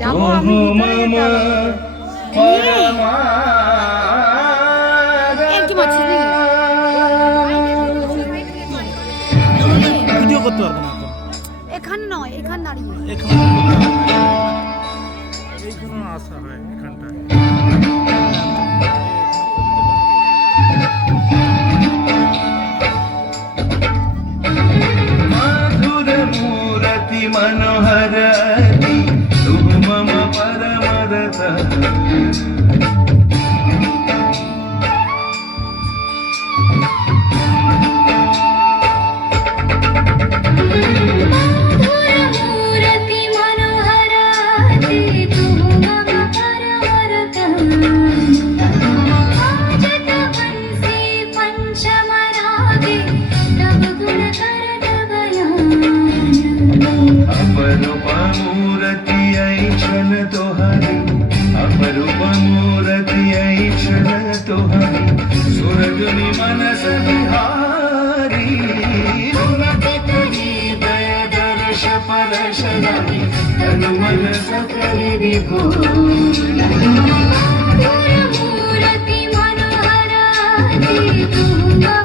যাবো আমি ভিতরে যেতে হবে। কি মাছ ভিডিও করতে পারবো না তো। এখানে নয়, এখানে দাঁড়িয়ে এখানে করতে হবে না। এই জন্য আসা হয় এখানটায়। मधुर मूरति मनोहर तु मम परमरत मूरति मनोहराति तु मम परमरतम् आजत वंशी पंचमरागे तव गुणकरतवयान् अपरूप मूरति ऐक्षण तोहरी अपरूप मूरति ऐक्षण तोहरी सुरगुनि मनस विहारी दय दर्श परश तनु मन सकल विभोर मूरति मनोहराति तु मम